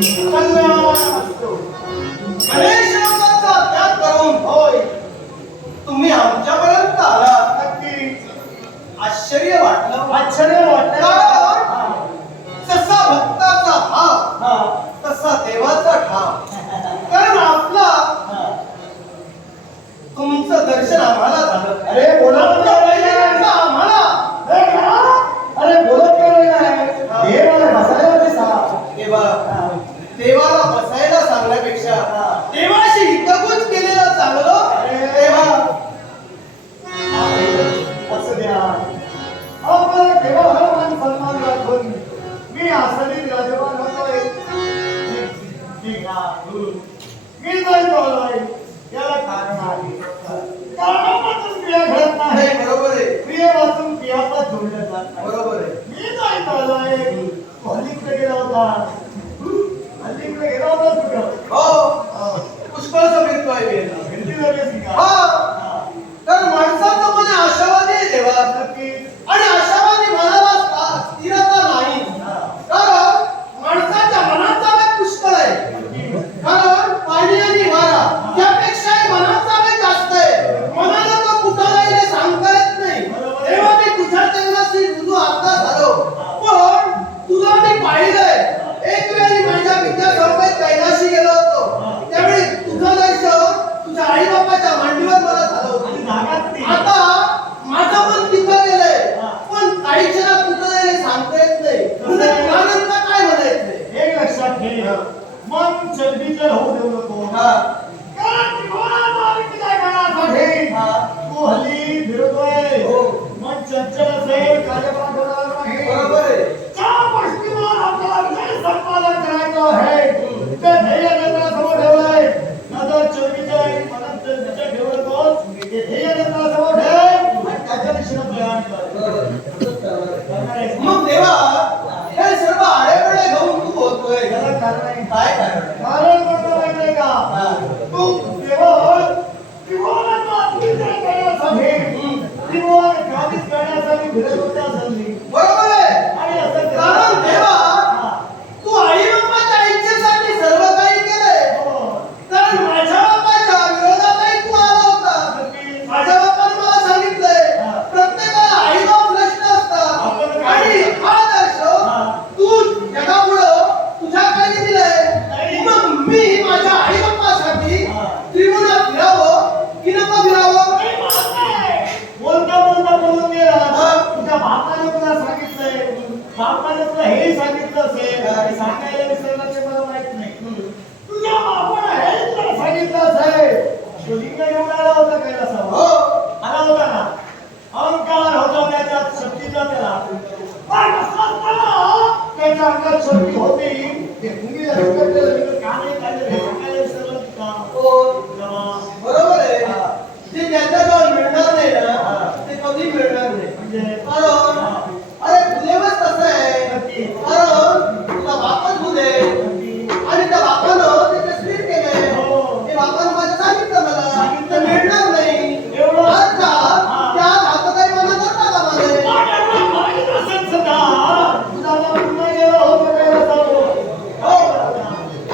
कल्याण असतो. गणेशोत्सवाचा त्याग करून होय तुम्ही आमच्यापर्यंत आलात. नक्की आश्चर्य वाटलं. आश्चर्य वाटलं. जसा भक्ताचा भाव तसा देवाचा ठाव. कारण आपला तुमचं दर्शन आम्हाला झालं. अरे बोला आम्हाला. अरे बोलत नाही. देवाला देवाला बसायला सांगण्यापेक्षा देवाशी हितगुज केलेलं चांगलं. देवा असं द्या आपल्याला देवाला मान सन्मान दाखवून मी आसनी राजवान होतोय. मी जायचोय याला कारण आहे. कारणापासून क्रिया घडत नाही. बरोबर आहे. क्रियेपासून क्रियाचा जोडल्या जात नाही. बरोबर आहे. मी जायचोय हल्लीकडे गेला होता. हल्लीकडे गेला होता कुठं? हो पुष्कळचा फिरतोय मी. तर माणसाचं मन आशावादी आहे देवा. आणि आशावादी मनाला स्थिरता नाही. कारण माणसाच्या मनाचा वेग पुष्कळ आहे. कारण पाणी आणि वारा त्यापेक्षाही मनाचा वेग जास्त आहे. मनाला तो कुठं राहील हे सांगता येत नाही. तेव्हा मी तुझ्या चरणाशी रुजू आता झालो. पण तुला मी पाहिलंय. एक वेळी माझ्या विद्यासंस्थेत कैलाशी गेलो होतो. त्यावेळी तुझं दर्शन तुझ्या आई बापाच्या मांडीवर मला झालं होतं. आता माझं मन तिथं गेलंय. पण काही क्षणात कुठं जाईल सांगता येत नाही. कारण काय म्हणायचंय हे लक्षात घे. मन चलबिचल होऊ देऊ नको. कारण तू हल्ली फिरतोय. मन चंचल असेल कार्यक्रम होणार नाही. बरोबर आहे. ज्या गोष्टीवर आपल्याला विजय संपादन करायचं आहे ते ध्येय नेत्रासमोर ठेवलंय. नजर चलबिचल मनात चलबिचल ठेवू नकोस. हे ध्येय नेत्रासमोर ठेव आणि त्याच्या दिशेने प्रयाण कर. मग देवा हे सर्व आळेपडे घेऊन तू बोलतोय याला कारण आहे. काय कारण? कारण कोणतं माहितीये का? तू देवा त्रिभुवनाचा अतिशय करण्यासाठी त्रिभुवन काबीज करण्यासाठी फिरत होता संधी. बरोबर आहे. आणि असं कारण देवा तू आई बापाच्या इच्छेसाठी सर्व काही केलंय. कारण माझ्या बापाच्या विरोधातही तू आला होता. माझ्या बापाने मला सांगितलंय प्रत्येकाला आई बाप प्रश्न असतात. आणि हा दर्श तू जगापुढं तुझ्याकडे दिलंय. मग मी माझ्या आई बापासाठी त्रिभुवनात फिरावं की नको फिरावं? बोलता बोलता बोलून गेला. तुझ्या बापाने तुला सांगितलंय. बापाने तुला हे सांगितलं असेल. सांगायला विसरलं ते मला माहित नाही. तुझ्या बापाने हे तुला सांगितलं असेल. तो लिंग घेऊन आला होता कैलासावर. हो आला होता ना. अहंकार होता शक्तीचा त्याला. त्याच्या अंगात शक्ती होती. ते भूमी काने काढले हे सांगायला विसरलं का? बरोबर आहे. जे ज्याच्याजवळ मिळणार नाही ना ते कधी मिळणार नाही. म्हणजे कारण अरे तुझेवच कसं आहे. कारण तुझा बापच भुले आणि त्या बापानं ते स्थिर केलंय. ते बापानं माझं सांगितलं मला सांगितलं मिळणार नाही. त्या हातात काही मना करता का माझे? तुझा बाप पुन्हा गेला होता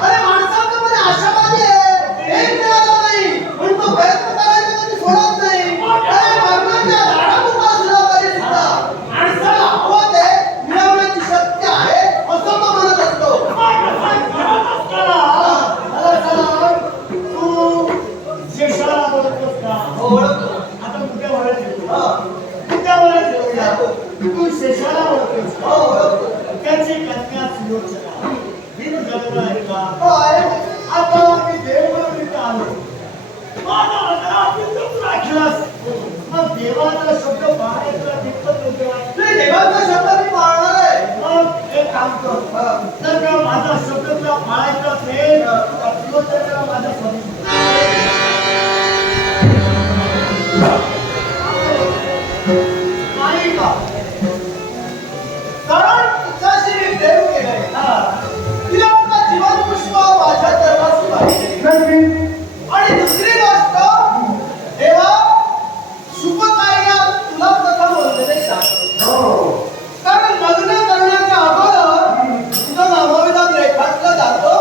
अरे माणसाचं मध्ये आशावादी आहे. एक मिळालं नाही म्हणून तो प्रयत्न करायचा कधी सोडत नाही. अरे मरणाच्या झाडातून असला तरी सुद्धा माणसाला हवं ते मिळवण्याची शक्ती आहे असं तो म्हणत असतो. तू शेषाला बोलतोस का? ओळखतो. आता कुठे वळत कुठे वळत तू शेषाला बोलतोस का? ओळखतो. त्याची कन्या सुलोचना बिन जन्म आहे का? आता मी देवळीत आलो. माझा हृदयात तू राखलास. मग देवाचा शब्द पाळायचा कितपत होतो? नाही देवाचा शब्द मी पाळणार आहे. मग एक काम कर. जर का माझा शब्द तुला पाळायचा असेल तर सुलोचनेला माझ्या स्वाधीन नाही का? कारण तुझ्याशी मी प्रेम केलंय. तिला आपला जीवन पुष्प माझ्या चरणाशी वाहिलंय. आणि दुसरी गोष्ट देवा शुभ कार्यात तुला प्रथम बोललेले कारण लग्न करण्याच्या अगोदर तुझं नामविधान रेखाटलं जातं.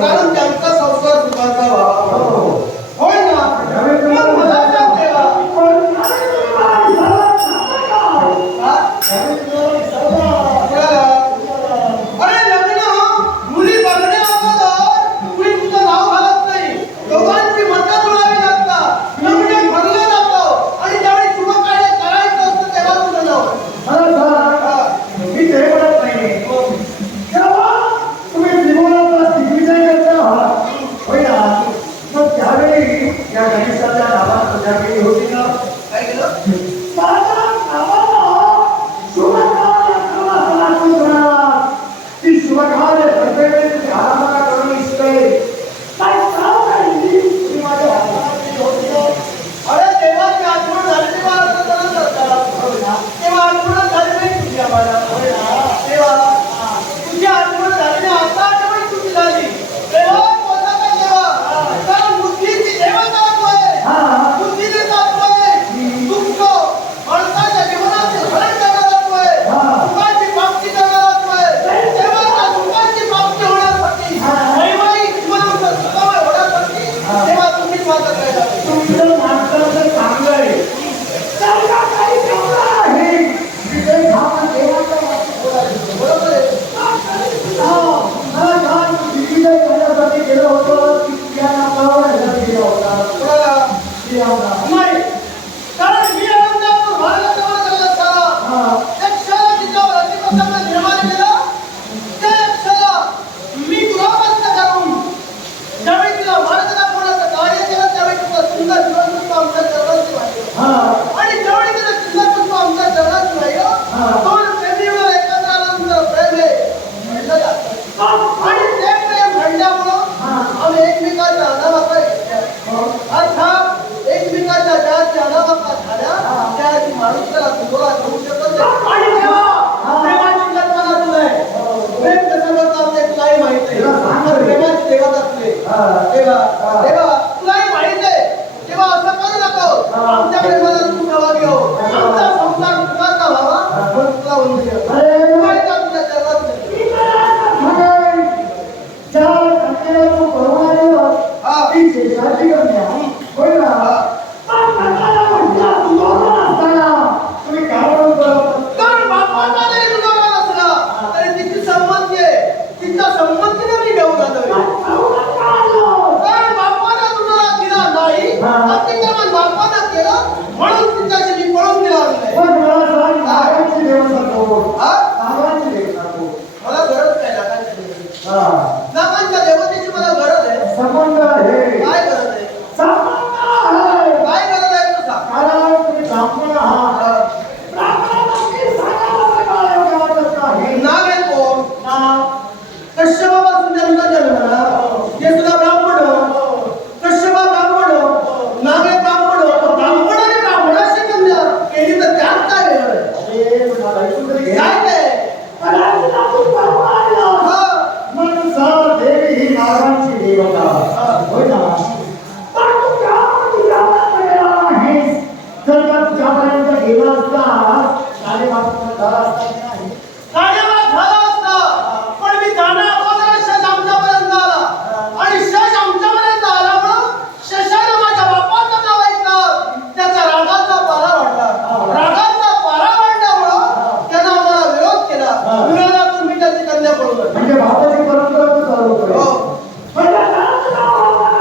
कारण त्यांचा संसार सुखाचा व्हावा. होय ना? मग मला सांग देवा, अरे लग्न मुली बघणे अगोदर तुम्ही तुमचं नाव घालत नाही, दोघांची मतं जुळावी लागतात, लग्न ठरलं जातं आणि ज्यावेळी शुभ कार्य करायचं असतं तेव्हा तुझं नाव मी ते म्हणत नाही. तेव्हा तुम्ही जीवनाचा दिग्विजय करता आहात, होय ना? मग त्यावेळी या गणेशाच्या नावात पूजा केली होती ना? काय केलं? माझ्या नावानं शुभ कार्य करण्याला सुद्धा ती शुभ कार्य घडते आराधना करून इच्छिते. काय काम काही तुम्ही माझ्या हातात केली होती ना? अरे देवाची आठवण झाली तेव्हा असं करत असतात. तेव्हा आठवण झाली नाही तुझी आम्हाला. तेव्हा तुझी आठवण झाली नाही, आता आठवण तुझी झाली. तेव्हा बोलता का तेव्हा? कारण बुद्धीची देवता आहे, बुद्धीची तत्व आहे. दुःख माणसाच्या जीवनातील हरण करणारा आहे, सुखाची प्राप्ती करणारा आहे. तेव्हा त्या सुखाची प्राप्ती होण्यासाठी, वैवाहिक जीवनाचं सुखमय होण्यासाठी तेव्हा तुम्ही माझं करायला पाहिजे. तुमचं माणसाचं चांगलं आहे. चांगला काही चांगला आहे. विजय हा देवाचा वाक्य बोलायचं. बरोबर आहे. मला काल दिग्विजय करण्यासाठी गेलं होतं की त्या नावावर ह्याला गेला होता. कोणाला? देवाला. नाही, कारण मी आनंदावर भारतावर चालत असताना एक क्षण तिच्यावर अतिप्रसन्न निर्माण केला. त्या क्षणाला मी दुरापास्त करून ज्यावेळी तिला मार्ग दाखवण्याचं कार्य केलं त्यावेळी तुला सुंदर जीवनपुष्प आमच्या चरणाची वाहिलं. आणि ज्यावेळी तिला सुंदर पुष्प आमच्या चरणाची वाहिलं, दोन प्रेमीवर एकत्र आल्यानंतर प्रेम हे घडलं जातं. आणि ते प्रेम घडल्यामुळं आम्ही एकमेकांच्या अनावाका घेतल्या. अर्थात एकमेकांच्या ज्या अनावाका झाल्या त्याची माणूसला दुजोरा घेऊ शकत नाही. आणि तेव्हा प्रेमाची कल्पना तुला आहे. प्रेम कसं करतात ते तुलाही माहित आहे. प्रेमाची देवता तुले. तेव्हा तुलाही माहित आहे. तेव्हा असं करू नको. आमच्या प्रेमाला तू सहभागी हो. आमचा संसार सुखाचा व्हावा म्हणून तुला वंदन करतो. तुलाही त्या तुझ्या चरणात मिळेल. ज्या घटनेला तू परवानगी ती शेषाची कन्या, होय ना? घटनेला म्हटलं तू दोन असताना तुम्ही काय म्हणतो? कारण बापाचा जरी दुजोरा नसला तरी तिची संमती आहे. तिच्या संमतीने मी घेऊन आलोय. कारण बापाने दुजोरा दिला नाही, अतिक्रमण बापानं केलं म्हणून तिच्याशी मी पळून दिला नाही. पण मला सांग, नागांची देवता कोण? हा? नागांची देवता कोण? मला गरज नाही नागांच्या देवतेची. नागांच्या देवतेची मला गरज आहे. संबंध आहे. काय गरज आहे? संबंध आहे. काय गरज आहे तू सांग. कारण तुम्ही ब्राह्मण आहात. ब्राह्मणांनी सांगायला काय वाटत नाही. नाग आहे कोण? नाग. कश्यपापासून जन्म झाला. हे सुद्धा ब्राह्मण. कश्यपा ब्राह्मण. नाग आहे ब्राह्मण. ब्राह्मण आणि ब्राह्मणाशी कन्या केली तर त्यात काय वेगळं आहे? अरे तुम्हाला ऐकून तरी घे. काय ते? कदाचित आपण परवा आलो. मनसा देवी ही नागांची देवता, होय ना? पण तू त्यामध्ये जाऊन गेला नाहीस. जर का तुझ्यापर्यंत गेला असता, साडेपाच झाला असता की नाही? कार्यवाद झाला असता, पण मी जाण्या अगोदर शश आमच्यापर्यंत आला. आणि शश आमच्यापर्यंत आल्यामुळं शशानं माझ्या बापाचं नाव ऐकलं. त्याचा रागाचा पारा वाढला. रागाचा पारा वाढल्यामुळं त्यानं आम्हाला विरोध केला. विरोधातून मी त्याची कन्या पळवलं. म्हणजे बापाची परंपरा तू चालवतोय. हो. म्हणजे नागाचं नाव आम्हाला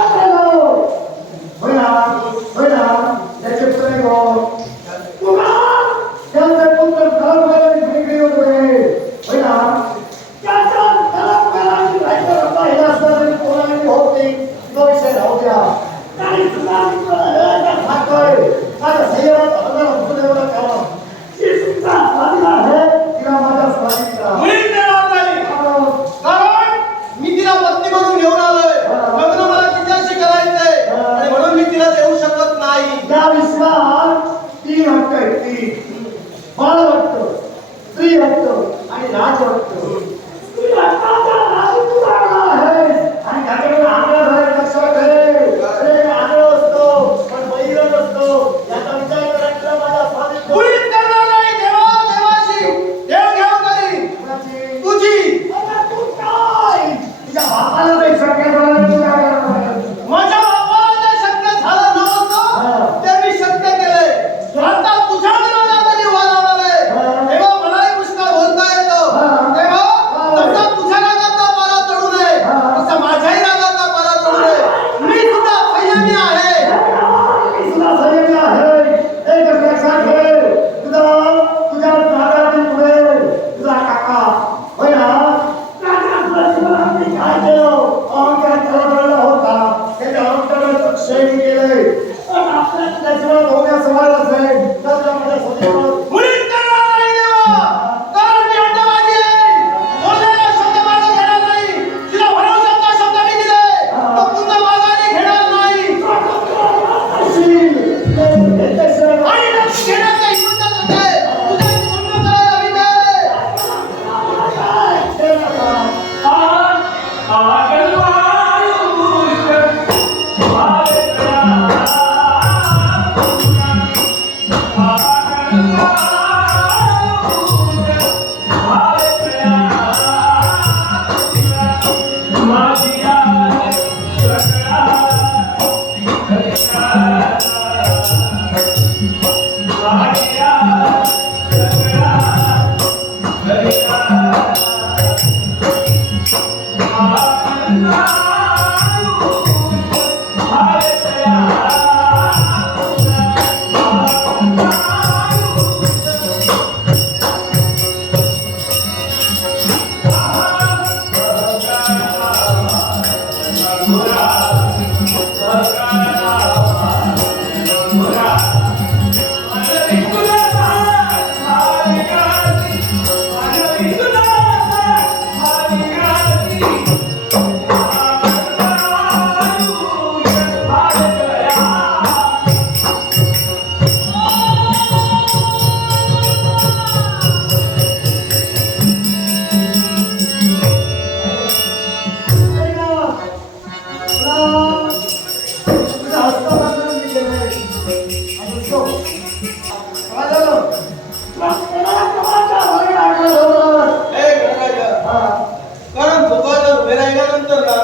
कारण धोका जर उभे राहिल्यानंतर ना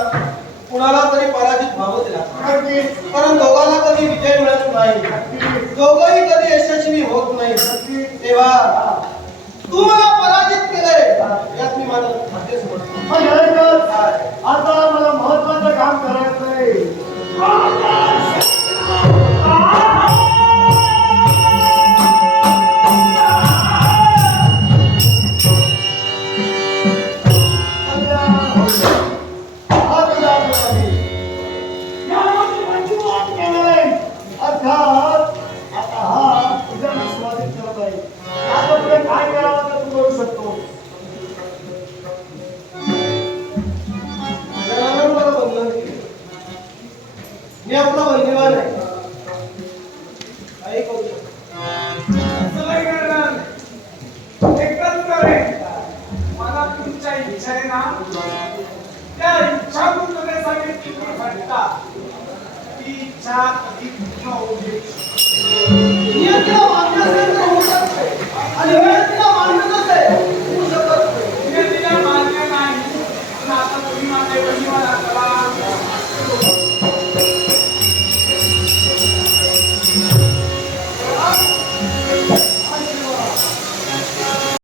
कुणाला तरी पराजित व्हावंच लागतं. कारण दोघांना कधी विजय मिळत नाही, दोघंही कधी यशस्वी होत नाही. तेव्हा तू मला पराजित केलंय यात मी माझं खाते समजतो. आता मला महत्वाचं काम करायचंय. काय करावं तर तू करू शकतो. जनानं मला बंधन केलं. मी आपला बंदिवान आहे. काही करू शकतो. मला तुमच्या इच्छा आहे ना, त्या इच्छातून तुम्ही सांगितली ती इच्छा कधी पूर्ण होऊ दे.